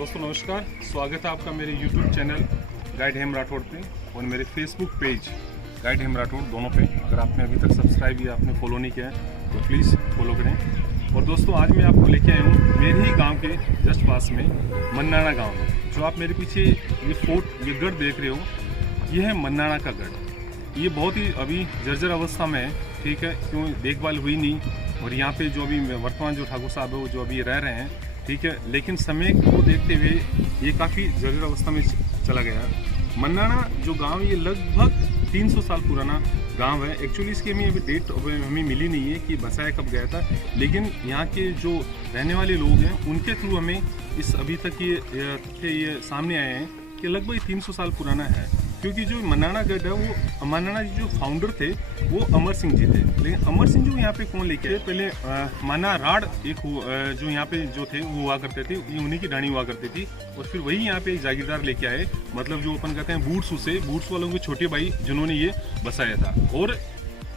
दोस्तों नमस्कार, स्वागत है आपका मेरे YouTube चैनल गाइड हेम राठौड़ पे और मेरे Facebook पेज गाइड हेम राठौड़ दोनों पे। अगर आपने अभी तक सब्सक्राइब या आपने फॉलो नहीं किया है तो प्लीज़ फॉलो करें। और दोस्तों आज मैं आपको लेके आया हूँ मेरे ही गांव के जस्ट पास में मन्नाणा गांव में। जो आप मेरे पीछे ये फोर्ट ये गढ़ देख रहे हो, ये है मन्नाणा का गढ़। ये बहुत ही अभी जर्जर अवस्था में है, ठीक है, क्यों देखभाल हुई नहीं। और यहाँ पे जो अभी वर्तमान जो ठाकुर साहब है वो जो अभी रह रहे हैं, ठीक है, लेकिन समय को देखते हुए ये काफ़ी जर्जर अवस्था में चला गया। मन्नाणा जो गांव ये लगभग 300 साल पुराना गांव है। एक्चुअली इसकी हमें अभी डेट हमें मिली नहीं है कि बसाया कब गया था, लेकिन यहाँ के जो रहने वाले लोग हैं उनके थ्रू हमें इस अभी तक ये सामने आए हैं कि लगभग 300 साल पुराना है। क्योंकि जो मन्नाणा गढ़ है वो मन्नाणा जी जो फाउंडर थे वो अमर सिंह जी थे। लेकिन अमर सिंह जी को यहाँ पे कौन लेके आए? पहले माना राड एक जो यहाँ पे जो थे वो हुआ करते थे, ये उन्हीं की ढाणी हुआ करती थी। और फिर वही यहाँ पे एक जागीरदार लेके आए, मतलब जो अपन कहते हैं बूट्स, से बूट्स वालों के छोटे भाई जिन्होंने ये बसाया था। और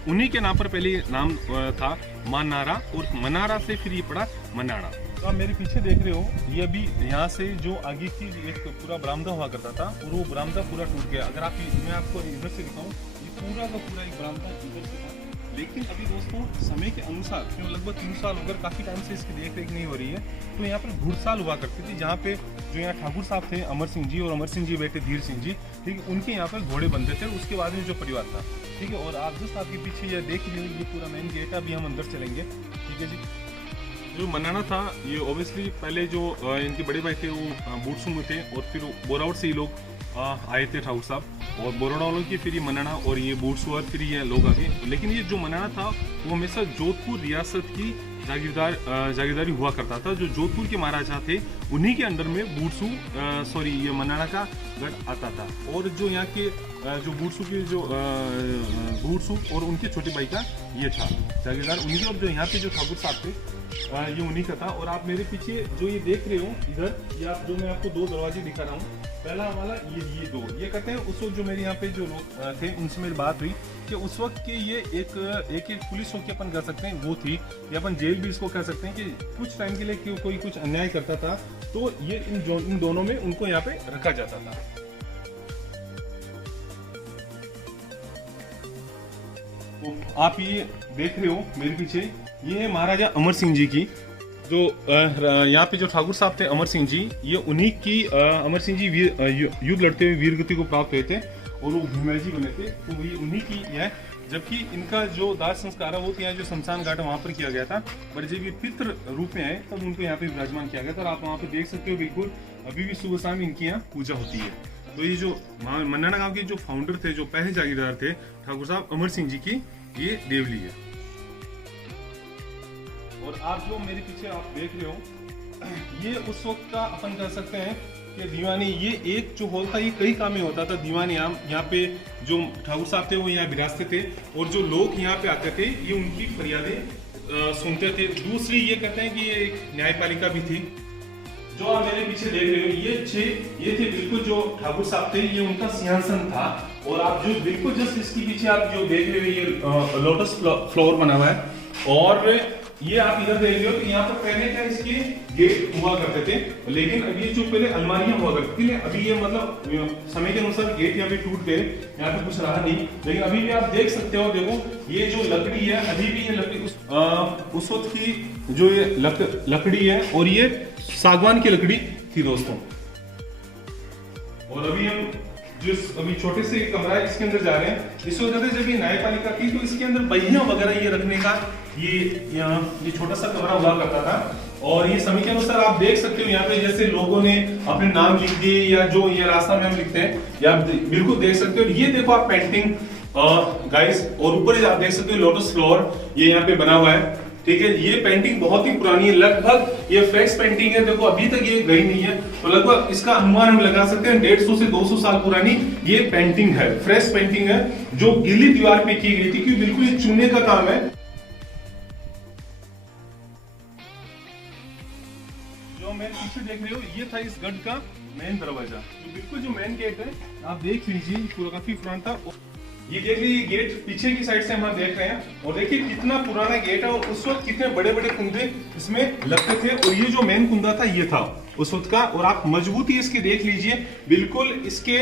उन्हीं के नाम पर पहले नाम था मन्नारा, और मन्नारा से फिर ये पड़ा मन्नाणा। तो आप मेरे पीछे देख रहे हो, ये अभी यहाँ से जो आगे की एक पूरा बरामदा हुआ करता था और वो बरामदा पूरा टूट गया। अगर आप मैं आपको इधर से दिखाऊं, ये पूरा का पूरा एक बरामदा इधर से था। लेकिन अभी दोस्तों समय के अनुसार क्यों लगभग 3 साल होकर काफ़ी टाइम से इसकी देख रेख नहीं हो रही है, तो यहाँ पर घुड़साल हुआ करती थी, जहाँ पे जो यहाँ ठाकुर साहब थे अमर सिंह जी, और अमर सिंह जी बेटे धीर सिंह जी, ठीक है, उनके यहाँ पर घोड़े बनते थे। उसके बाद में जो परिवार था, ठीक है। और आप जस्ट आपके पीछे ये देख रहे हो, ये पूरा मेन गेट है। अभी हम अंदर चलेंगे, ठीक है जी। जो मन्नाणा था ये ओबियसली पहले जो इनके बड़े भाई थे वो बूटसू में थे, और फिर बोरावट से ये लोग आए थे ठाकुर साहब, और बोरावट वालों की फिर ये मन्नाणा और ये बूटसू और फिर ये लोग आगे। लेकिन ये जो मन्नाणा था वो हमेशा जोधपुर रियासत की जागीरदारी हुआ करता था। जो जोधपुर के महाराजा थे उन्हीं के अंडर में बूटसू ये मन्नाणा का गढ़ आता था। और जो यहाँ के जो बूटसू के जो बूटसू और उनके छोटे भाई का ये था जागीरदार उन्हीं के। और जो यहाँ पे जो ठाकुर साहब थे ये उन्हीं का था। और आप मेरे पीछे जो ये देख रहे हो इधर, ये आप जो मैं आपको 2 दरवाजे दिखा रहा हूँ, पहला वाला ये 2, ये कहते हैं उस वक्त जो मेरे यहाँ पे जो लोग थे उनसे मेरी बात हुई कि उस वक्त के ये एक पुलिस चौकी अपन कह सकते हैं वो थी, या अपन जेल भी इसको कह सकते हैं, कि कुछ टाइम के लिए कोई कुछ अन्याय करता था तो ये इन दोनों में उनको यहाँ पे रखा जाता था। तो आप ये देख रहे हो मेरे पीछे, ये है महाराजा अमर सिंह जी की। जो यहाँ पे जो ठाकुर साहब थे अमर सिंह जी, ये उन्हीं की अमर सिंह जी युद्ध लड़ते हुए वीर गति को प्राप्त हुए थे और वो भीमराव जी बने थे, तो ये उन्हीं की है। जबकि इनका जो दाह संस्कार है वो यहाँ जो शमशान घाट है वहाँ पर किया गया था, पर जब ये पितृ रूप में आए तब उनको यहाँ पे विराजमान किया गया था। और आप वहाँ पे देख सकते हो बिल्कुल अभी भी सुबह शाम इनकी यहाँ पूजा होती है। तो ये जो मन्नाणा गाँव के जो फाउंडर थे, जो पहले जागीरदार थे ठाकुर साहब अमर सिंह जी की, ये देवली है। और आप जो मेरे पीछे आप देख रहे हो, ये उस वक्त का अपन कह सकते हैं कि दीवानी, ये एक जो हॉल था ये कई काम में होता था। दीवानी यहाँ पे जो ठाकुर साहब थे वो यहाँ विराजते थे, और जो लोग यहाँ पे आते थे ये उनकी फरियादें सुनते थे। दूसरी ये कहते हैं कि ये एक न्यायपालिका भी थी। जो आप मेरे पीछे देख रहे हो ये थे बिल्कुल जो ठाकुर साहब थे, ये उनका सिंहासन था। और आप जो बिल्कुल जस्ट इसके पीछे आप जो देख रहे हो ये लोटस फ्लावर बना हुआ है। और ये आप इधर देख रहे हो तो यहाँ पर पहले क्या इसके गेट हुआ करते थे, लेकिन अभी जो पहले अलमारियां हुआ करती थी, अभी ये मतलब समय के अनुसार गेट यहाँ पे टूट गए, यहाँ पे कुछ रहा नहीं। लेकिन अभी भी आप देख सकते हो, देखो ये जो लकड़ी है, अभी भी ये लकड़ी उस वक्त की जो ये लकड़ी है, और ये सागवान की लकड़ी थी दोस्तों। और अभी हम अभी छोटे से कमरा है इसके अंदर जा रहे हैं। इस वक्त जब ये न्यायपालिका थी तो इसके अंदर बहियां वगैरह ये रखने का ये छोटा सा कमरा हुआ करता था। और ये समय के अनुसार आप देख सकते हो यहाँ पे जैसे लोगों ने अपने नाम लिख दिए, या जो ये रास्ता में हम लिखते हैं, या बिल्कुल देख सकते हो। ये देखो आप पेंटिंग गाइस, और ऊपर आप देख सकते हो लोटस फ्लावर ये यहाँ पे बना हुआ है, ठीक है। ये पेंटिंग बहुत ही पुरानी है, लगभग ये फ्रेश पेंटिंग है, देखो अभी तक ये गई नहीं है। तो लगभग इसका अनुमान हम लगा सकते हैं 150 से 200 साल पुरानी ये पेंटिंग है, फ्रेश पेंटिंग है, जो गीली दीवार पे की गई थी, क्योंकि बिल्कुल ये चूने का काम है। जो मेरे पीछे देख रहे हो ये था इस गढ़ का मेन दरवाजा, तो बिल्कुल जो मेन गेट है आप देख लीजिए, पूरा काफी पुराना था। ये देख लीजिए गेट पीछे की साइड से हम देख रहे हैं और देखिए कितना पुराना गेट है और उस वक्त कितने बड़े बड़े कुंदे इसमें लगते थे और ये जो मेन कुंदा था ये था उस वक्त का। और आप मजबूती इसकी देख लीजिए, बिल्कुल इसके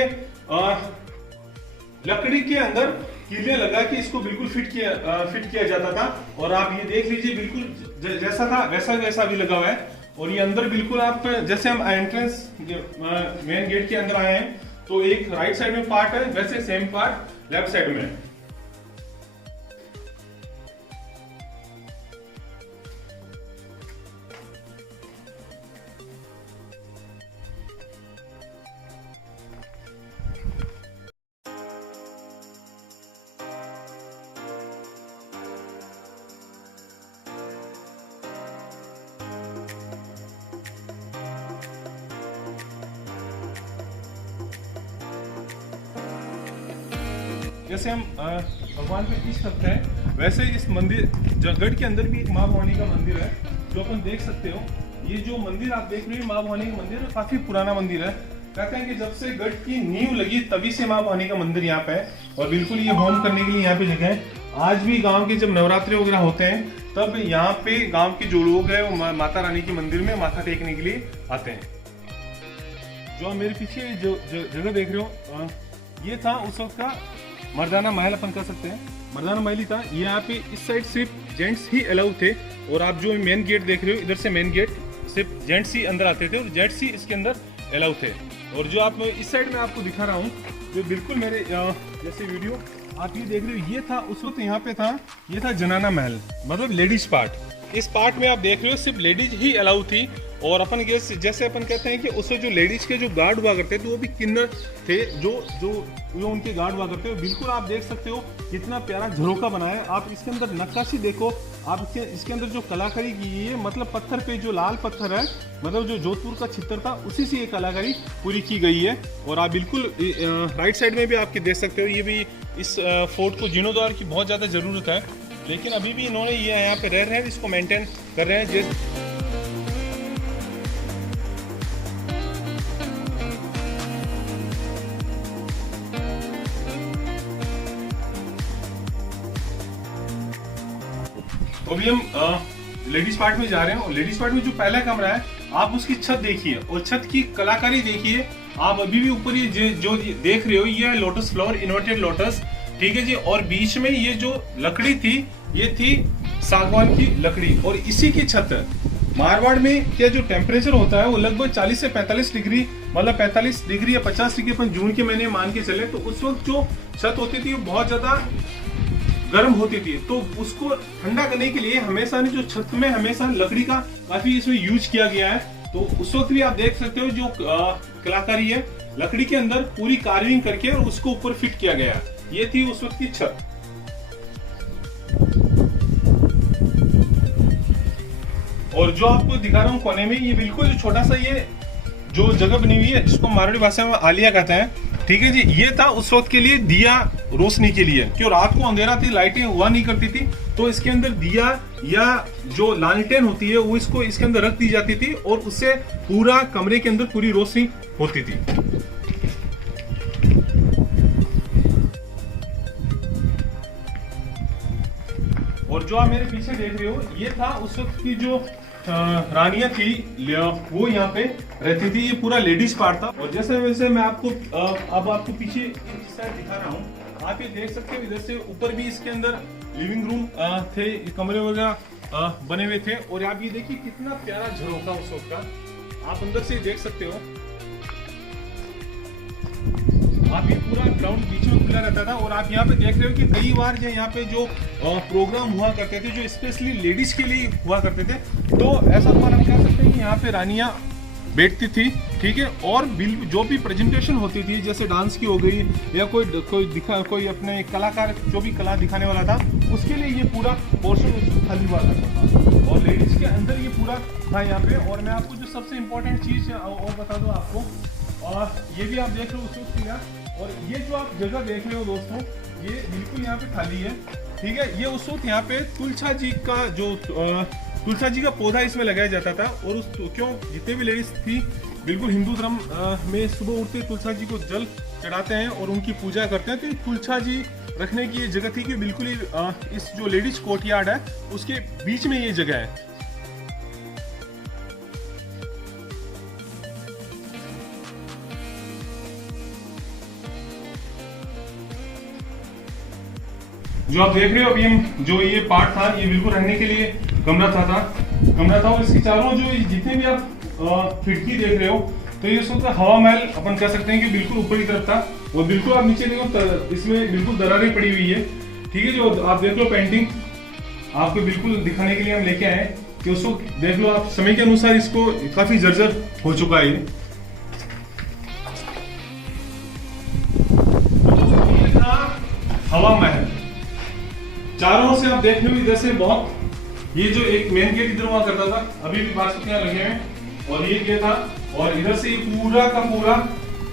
लकड़ी के अंदर कीले लगा के इसको बिल्कुल फिट किया जाता था। और आप ये देख लीजिए बिल्कुल जैसा था वैसा भी लगा हुआ है। और ये अंदर बिल्कुल आप जैसे हम एंट्रेंस मेन गेट के अंदर आए हैं तो एक राइट साइड में पार्ट है, वैसे सेम पार्ट लेफ्ट साइड में है। जैसे हम भगवान पे किस करते हैं वैसे इस मंदिर गढ़ के अंदर भी एक माँ भवानी का मंदिर है जो अपन देख सकते हो। ये जो मंदिर आप देख रहे हो माँ भवानी का मंदिर है, काफी पुराना मंदिर है। कहते हैं कि जब से गढ़ की नींव लगी तभी से माँ भवानी का मंदिर यहाँ पे है और बिल्कुल ये होम करने के लिए यहाँ पे जगह है। आज भी गाँव के जब नवरात्रि वगैरह होते हैं तब यहाँ पे गाँव के जो लोग है वो माता रानी के मंदिर में माथा टेकने के लिए आते हैं। जो मेरे पीछे जो जगह देख रहे हो ये था उस वक्त का मर्दाना महल अपन कह सकते हैं। मर्दाना महल ही था। यहाँ पे इस साइड सिर्फ जेंट्स ही अलाउ थे और आप जो मेन गेट देख रहे हो इधर से मेन गेट सिर्फ जेंट्स ही अंदर आते थे और जेंट्स ही इसके अंदर अलाउ थे। और जो आप इस साइड में आपको दिखा रहा हूँ जो बिल्कुल मेरे जैसे वीडियो आप ये देख रहे हो ये था उस वक्त यहाँ पे था, ये था जनाना महल मतलब लेडीज पार्ट। इस पार्ट में आप देख रहे हो सिर्फ लेडीज ही अलाउ थी। और अपन जैसे अपन कहते हैं कि उससे जो लेडीज के जो गार्ड हुआ करते थे वो भी किन्नर थे जो उनके गार्ड हुआ करते हो। बिल्कुल आप देख सकते हो कितना प्यारा झरोका बनाया है। आप इसके अंदर नक्काशी देखो, आप इसके अंदर जो कलाकारी की है मतलब पत्थर पे जो लाल पत्थर है मतलब जो जोधपुर का छितर था उसी से ये कलाकारी पूरी की गई है। और आप बिल्कुल राइट साइड में भी आपके देख सकते हो ये भी इस फोर्ट को जीर्णोद्धार की बहुत ज़्यादा ज़रूरत है, लेकिन अभी भी इन्होंने ये यहाँ पे रह रहे हैं इसको मेंटेन कर रहे हैं। तो अभी हम लेडीज पार्ट में जा रहे हैं और लेडीज पार्ट में जो पहला कमरा है आप उसकी छत देखिए और छत की कलाकारी देखिए। आप अभी भी ऊपर ये जो देख रहे हो ये है लोटस फ्लावर इन्वर्टेड लोटस, ठीक है जी। और बीच में ये जो लकड़ी थी ये थी सागवान की लकड़ी और इसी की छत है। मारवाड़ में क्या जो टेम्परेचर होता है वो लगभग 40 से 45 डिग्री मतलब 45 डिग्री या 50 डिग्री अपन जून के महीने मान के चले तो उस वक्त जो छत होती थी वो बहुत ज्यादा गर्म होती थी। तो उसको ठंडा करने के लिए हमेशा जो छत में हमेशा लकड़ी का काफी इसमें यूज किया गया है। तो उस वक्त भी आप देख सकते हो जो कलाकारी है लकड़ी के अंदर पूरी कार्विंग करके और उसको ऊपर फिट किया गया है। ये थी उस वक्त की छत। और जो आपको दिखा रहा हूँ कोने में ये बिल्कुल छोटा सा ये जो जगह बनी हुई है जिसको मारवाड़ी भाषा में आलिया कहते हैं, ठीक है जी। ये था उस वक्त के लिए दिया रोशनी के लिए, क्यों रात को अंधेरा थी लाइटें हुआ नहीं करती थी तो इसके अंदर दिया या जो लालटेन होती है वो इसको इसके अंदर रख दी जाती थी और उससे पूरा कमरे के अंदर पूरी रोशनी होती थी। और जो आप मेरे पीछे देख रहे हो ये था उस वक्त की जो रानियां थी वो यहाँ पे रहती थी। ये पूरा लेडीज पार्ट था। और जैसे वैसे मैं आपको अब आपको पीछे इस साइड दिखा रहा हूँ, आप ये देख सकते हो इधर से ऊपर भी इसके अंदर लिविंग रूम थे, कमरे वगैरह बने हुए थे। और आप ये देखिए कितना प्यारा झरोखा उस वक्त का आप अंदर से देख सकते हो। आप ये पूरा ग्राउंड बीच में खुला रहता था। और आप यहाँ पे देख रहे हो कि कई बार जो यहाँ पे जो प्रोग्राम हुआ करते थे जो स्पेशली लेडीज के लिए हुआ करते थे तो ऐसा हम कह सकते हैं कि यहाँ पे रानियां बैठती थी, ठीक है। और जो भी प्रेजेंटेशन होती थी जैसे डांस की हो गई या कोई अपने कलाकार जो भी कला दिखाने वाला था उसके लिए ये पूरा पोर्शन खाली हुआ करता था। और लेडीज के अंदर ये पूरा था यहाँ पे। और मैं आपको जो सबसे इम्पोर्टेंट चीज और बता दूं आपको, और ये भी आप देख रहे हो उस वक्त। और ये जो आप जगह देख रहे हो दोस्तों ये बिल्कुल यहाँ पे खाली है, ठीक है। ये उस वक्त यहाँ पे तुलसा जी का पौधा इसमें लगाया जाता था। और उस क्यों जितने भी लेडीज थी बिल्कुल हिंदू धर्म में सुबह उठते तुलसा जी को जल चढ़ाते हैं और उनकी पूजा करते हैं। तो तुलसा जी रखने की ये जगह थी कि बिल्कुल ही इस जो लेडीज कोर्टयार्ड है उसके बीच में ये जगह है। जो आप देख रहे हो अभी हम जो ये पार्ट था ये बिल्कुल रहने के लिए कमरा था और इसके चारों जो जितने भी आप खिड़की देख रहे हो तो ये सब हवा महल अपन कह सकते हैं कि बिल्कुल ऊपर की तरफ था। और बिल्कुल आप नीचे देखो इसमें बिल्कुल दरारें पड़ी हुई है। ठीक है, जो आप देख लो पेंटिंग आपको बिल्कुल दिखाने के लिए हम लेके आए कि उसको देख लो आप। समय के अनुसार इसको काफी जर्जर हो चुका है ये। हवा महल चारों से आप देख लो इधर से बहुत, ये जो एक मेन गेट इधर हुआ करता था, अभी भी बाहर लगे हैं और ये गेट था। और इधर से पूरा का पूरा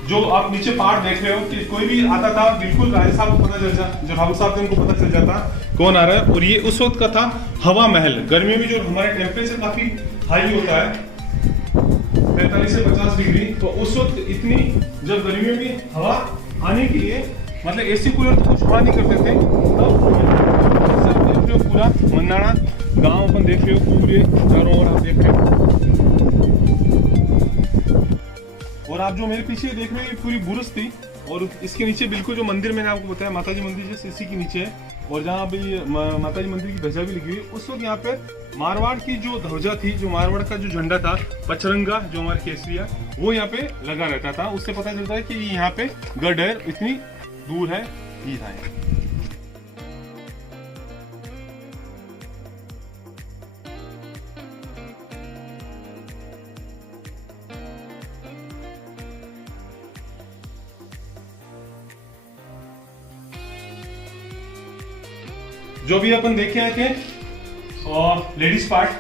जो आप नीचे पार्ट देख रहे हो कि कोई भी आता था बिल्कुल राजा साहब को पता चल जाता, जो ठाकुर साहब थे उनको पता चल जाता कौन आ रहा है। और ये उस वक्त का था हवा महल। गर्मियों में जो हमारे टेम्परेचर काफी हाई होता है 45 से 50 डिग्री, तो उस वक्त इतनी जब गर्मियों में हवा आने के लिए मतलब एसी कूलर तो कुछ हुआ नहीं करते थे। तब देख रहे हो पूरा मन्नाड़ा गांव अपन देख रहे हो, पूरे चारों ओर आप देख रहे हो। और आप जो मेरे पीछे देख रहे हो ये पूरी बुरुज थी और इसके नीचे बिल्कुल जो मंदिर मैंने आपको बताया माता जी मंदिर जैसे इसी के नीचे है। और जहाँ पे माता जी मंदिर की ध्वजा भी लगी हुई है, उस वक्त यहाँ पे मारवाड़ की जो ध्वजा थी, जो मारवाड़ का जो झंडा था पचरंगा जो हमारे केसरिया, वो यहाँ पे लगा रहता था। उससे पता चलता है कि यहाँ पे गढ़ है, इतनी दूर है ये है। जो भी अपन देखे आए थे और लेडीज पार्ट,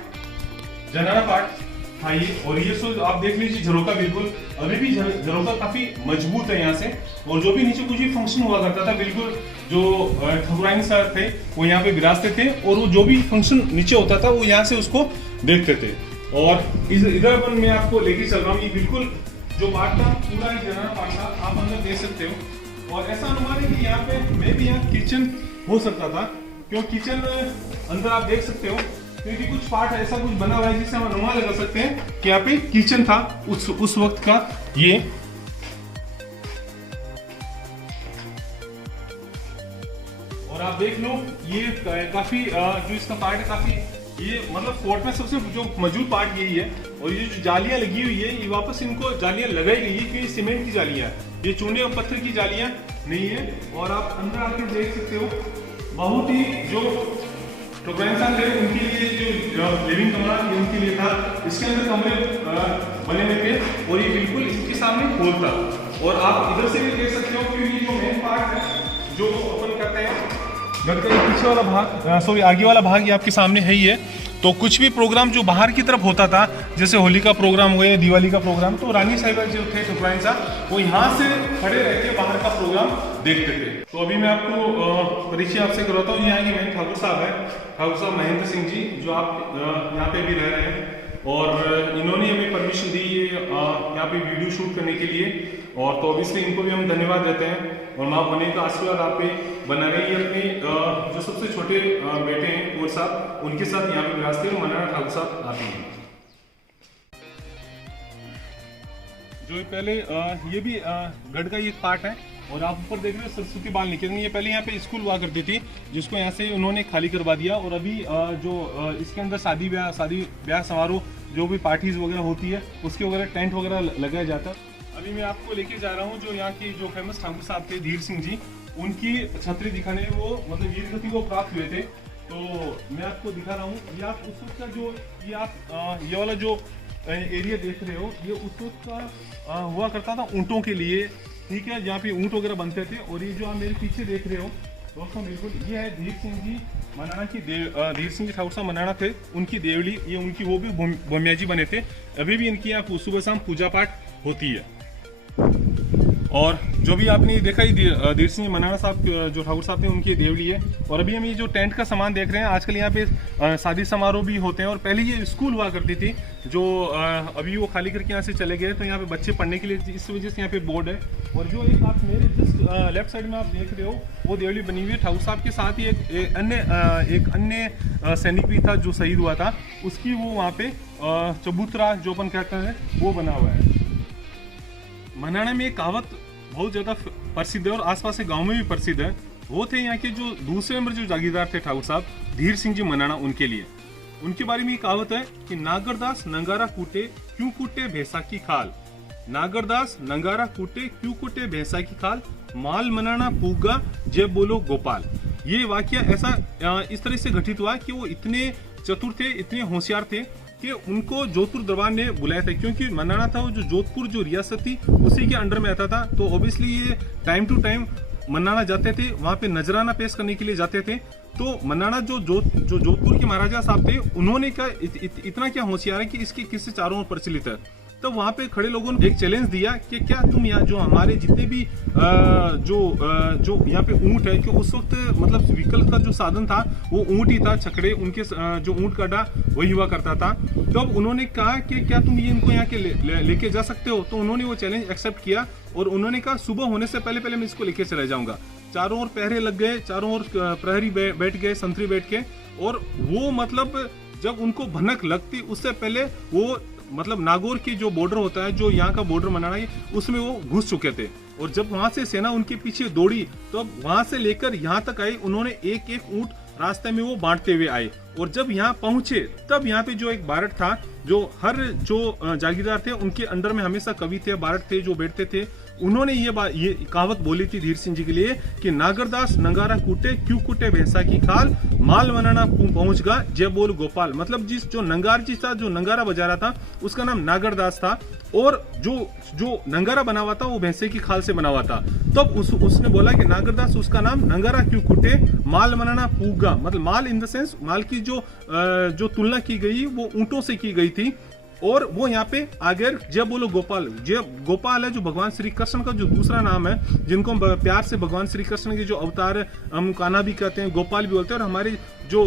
जनाना पार्ट था ये। और ये सो आप देख लीजिए झरोका, बिल्कुल अभी भी झरोका काफी मजबूत है यहाँ से। और जो भी नीचे कुछ भी फंक्शन हुआ करता था, बिल्कुल जो ठकुराइन सर थे वो यहाँ पे विराजते थे और वो जो भी फंक्शन नीचे होता था वो यहाँ से उसको देखते थे। और इधर अपन मैं आपको लेके चल रहा हूँ, ये बिल्कुल जो पार्ट था पूरा ही जनाना पार्ट था, आप अंदर देख सकते हो। और ऐसा अनुमान है कि यहाँ पे मे भी यहाँ किचन हो सकता था, क्यों किचन अंदर आप देख सकते हो क्योंकि कुछ पार्ट ऐसा कुछ बना हुआ है जिससे हम अनुमान लगा सकते हैं कि यहाँ पे किचन था उस वक्त का ये। और आप देख लो ये काफी जो इसका पार्ट है काफी ये मतलब फोर्ट में सबसे जो मजबूत पार्ट यही है। और ये जो जालियां लगी हुई है ये वापस इनको जालियां लगाई गई है क्योंकि सीमेंट की जालियां, ये चूने और पत्थर की जालियां नहीं है। और आप अंदर आकर देख सकते हो बहुत ही जो ठकुराइन साहब थे उनके लिए जो लिविंग कमरा उनके लिए था, इसके अंदर कमरे बने हुए थे और ये बिल्कुल इसके सामने हॉल था। और आप इधर से भी देख सकते हो कि ये जो मेन पार्ट है जो अपन कहते हैं घर का पीछे वाला भाग, सॉरी आगे वाला भाग ये आपके सामने है ही है। तो कुछ भी प्रोग्राम जो बाहर की तरफ होता था, जैसे होली का प्रोग्राम हो या दिवाली का प्रोग्राम, तो रानी साहिबा जो थे ठकुराइन साहब वो यहाँ से खड़े रह के बाहर का प्रोग्राम देखते थे। तो अभी मैं आपको परिचय आपसे करवाता हूँ। यहाँ के मेन ठाकुर साहब है, ठाकुर साहब महेंद्र सिंह जी, जो आप यहाँ पे भी रह रहे हैं। और इन्होंने हमें परमिशन दी यहाँ पे वीडियो शूट करने के लिए। और तो ऑब्वियसली इनको भी हम धन्यवाद देते हैं। और माँ बने का आशीर्वाद आप पे बना रही है। अपने जो सबसे छोटे बेटे हैं और साहब उनके साथ यहाँ पे विराजते हैं मन्नाड़ा ठाकुर साहब आते हैं। जो पहले ये भी गढ़ का ये पार्ट है। और आप ऊपर देख रहे हो सरस्वती बाल निकेतन, ये पहले यहाँ पे स्कूल हुआ करती थी जिसको यहाँ से उन्होंने खाली करवा दिया। और अभी जो इसके अंदर शादी ब्याह समारोह जो भी पार्टीज वगैरह होती है उसके वगैरह टेंट वगैरह लगाया जाता है। अभी मैं आपको लेके जा रहा हूँ जो यहाँ की जो फेमस ठाकुर साहब थे धीर सिंह जी, उनकी छतरी दिखाने वो मतलब वीर गति को प्राप्त हुए थे। तो मैं आपको दिखा रहा हूँ। ये आप उस वक्त का जो ये आप ये वाला जो एरिया देख रहे हो ये उस वक्त का हुआ करता था ऊँटों के लिए, ठीक है, जहाँ पे ऊँट वगैरह बनते थे। और ये जो आप मेरे पीछे देख रहे हो दोस्तों बिल्कुल ये है धीर सिंह जी मन्नाड़ा की धीर सिंह जी ठाकुर साहब मन्नाड़ा थे, उनकी देवली ये उनकी वो भी भोमिया जी बने थे। अभी भी इनकी यहाँ सुबह शाम पूजा पाठ होती है। और जो भी आपने देखा ही धीर सिंह मनाना साहब जो ठाकुर साहब थे उनकी देवली है। और अभी हम ये जो टेंट का सामान देख रहे हैं, आजकल यहाँ पे शादी समारोह भी होते हैं। और पहले ये स्कूल हुआ करती थी जो अभी वो खाली करके यहाँ से चले गए, तो यहाँ पे बच्चे पढ़ने के लिए इस वजह से यहाँ पे बोर्ड है। और जो एक आप मेरे जस्ट लेफ्ट साइड में आप देख रहे हो वो देवली बनी हुई है। ठाकुर साहब के साथ ही एक अन्य सैनिक भी था जो शहीद हुआ था, उसकी वो वहाँ पे चबूतरा जो अपन कहते हैं वो बना हुआ है। मनाना में एक कहावत बहुत ज़्यादा प्रसिद्ध है और आसपास के गांव में भी प्रसिद्ध है। वो थे यहाँ के जो दूसरे नंबर जो जागीरदार थे ठाकुर साहब धीर सिंह जी मनाना, उनके लिए उनके बारे में ये कहावत है कि नागरदास नंगारा कूटे क्यों कूटे भैंसा की खाल, नागरदास नंगारा कूटे क्यों कूटे भैंसा की खाल, माल मनाना पूगा जय बोलो गोपाल। ये वाकया ऐसा इस तरह से घटित हुआ कि वो इतने चतुर थे, इतने होशियार थे कि उनको जोधपुर दरबार ने बुलाया था। क्योंकि मनाना था वो जो जोधपुर जो रियासत थी उसी के अंडर में आता था, तो ऑब्वियसली ये टाइम टू टाइम मनाना जाते थे, वहाँ पे नजराना पेश करने के लिए जाते थे। तो मनाना जो जोधपुर के महाराजा साहब थे, उन्होंने क्या इतना क्या होशियार है कि इसके किस्से चारों ओर प्रचलित है। तो वहाँ पे खड़े लोगों ने एक चैलेंज दिया कि क्या तुम यहाँ जो हमारे जितने भी जो यहाँ पे ऊंट है, कि उस वक्त मतलब व्हीकल का जो साधन था वो ऊंट ही था, छकड़े उनके जो ऊंट का अड्डा वही हुआ करता था। तो अब उन्होंने कहा कि क्या तुम ये इनको यहाँ के लेके जा सकते हो। तो उन्होंने वो चैलेंज एक्सेप्ट किया और उन्होंने कहा सुबह होने से पहले मैं इसको लेके चले जाऊंगा। चारों ओर पहरे लग गए, चारों ओर प्रहरी बैठ गए, संतरी बैठ के, और वो मतलब जब उनको भनक लगती उससे पहले वो मतलब नागौर की जो बॉर्डर होता है, जो यहाँ का बॉर्डर मनाना है, उसमें वो घुस चुके थे। और जब वहां से सेना उनके पीछे दौड़ी तो अब वहां से लेकर यहाँ तक आई, उन्होंने एक एक ऊंट रास्ते में वो बांटते हुए आए। और जब यहाँ पहुंचे तब यहाँ पे जो एक बारट था, जो हर जो जागीरदार थे उनके अंडर में हमेशा कवि थे, बारट थे जो बैठते थे, उन्होंने ये कहावत बोली थी धीर सिंह जी के लिए कि नागरदास नंगारा कूटे क्यों कूटे भैंसा की खाल, माल मनाना पहुंच गा जय बोल गोपाल। मतलब जो नंगार जी था, जो नंगारा बजा रहा था, उसका नाम नागरदास था, और जो नंगारा बना हुआ था वो भैंसे की खाल से बना हुआ था। तब उसने बोला कि नागरदास उसका नाम नंगारा क्यों कूटे, माल मनाना पूगा, मतलब माल इन द सेंस माल की जो तुलना की गई वो ऊंटों से की गई थी। और वो यहाँ पे आगे जय बोलो गोपाल, जय गोपाल है जो भगवान श्री कृष्ण का जो दूसरा नाम है, जिनको हम प्यार से भगवान श्री कृष्ण के जो अवतार हम कान्हा भी कहते हैं, गोपाल भी बोलते हैं। और हमारे जो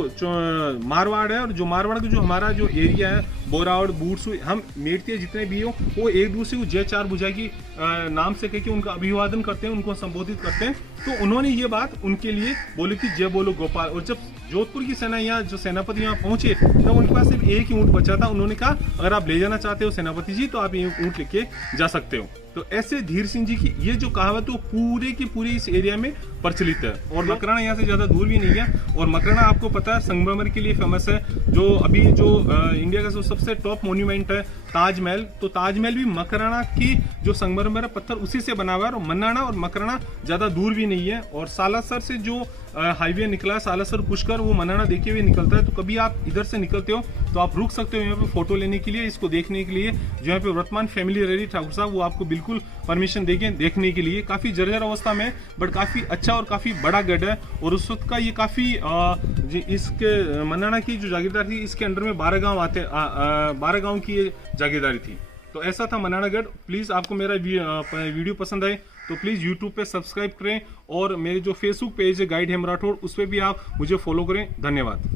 मारवाड़ है, और जो मारवाड़ का जो हमारा जो एरिया है, बोरावड़ बूढ़सु, हम मेड़ते जितने भी हो, वो एक दूसरे को जय चार बुझा की नाम से कह के उनका अभिवादन करते हैं, उनको संबोधित करते हैं। तो उन्होंने ये बात उनके लिए बोली थी जय बोलो गोपाल। और जब जोधपुर की सेना यहाँ जो सेनापति यहाँ पहुंचे तब उनके पास सिर्फ एक ही ऊंट बचा था। उन्होंने कहा अगर आप ले जाना चाहते हो सेनापति जी तो आप ये ऊंट लेके जा सकते हो। तो ऐसे धीर सिंह जी की ये जो कहावत वो पूरे की पूरी इस एरिया में प्रचलित है। और मकराना यहाँ से ज्यादा दूर भी नहीं है। और मकराना आपको पता है संगमरमर के लिए फेमस है। जो अभी जो इंडिया का जो सबसे टॉप मॉन्यूमेंट है ताजमहल, तो ताजमहल भी मकराना की जो संगमरमर पत्थर उसी से बना हुआ है। और मन्नाना और मकराना ज्यादा दूर भी नहीं है। और सालासर से जो हाईवे निकला है, सालासर पुष्कर, वो मन्नाना देखते हुए निकलता है। तो कभी आप इधर से निकलते हो तो आप रुक सकते हो यहाँ पे फोटो लेने के लिए, इसको देखने के लिए। जो यहाँ पे वर्तमान फैमिली रह रही ठाकुर साहब, वो आपको बिल्कुल परमिशन देंगे देखने के लिए। काफी जर्जर अवस्था में बट काफी अच्छा और काफी बड़ा गढ़ है। और उस वक्त का ये काफी इसके मन्नाना की जो जागीरदार थी, इसके अंडर में 12 गांव आते, 12 गांव की ये जागीरदारी थी। तो ऐसा था मन्नाना गढ़। प्लीज आपको मेरा वीडियो पसंद आए तो प्लीज यूट्यूब पे सब्सक्राइब करें, और मेरे जो फेसबुक पेज है गाइड हेम राठौड़, उस पर भी आप मुझे फॉलो करें। धन्यवाद।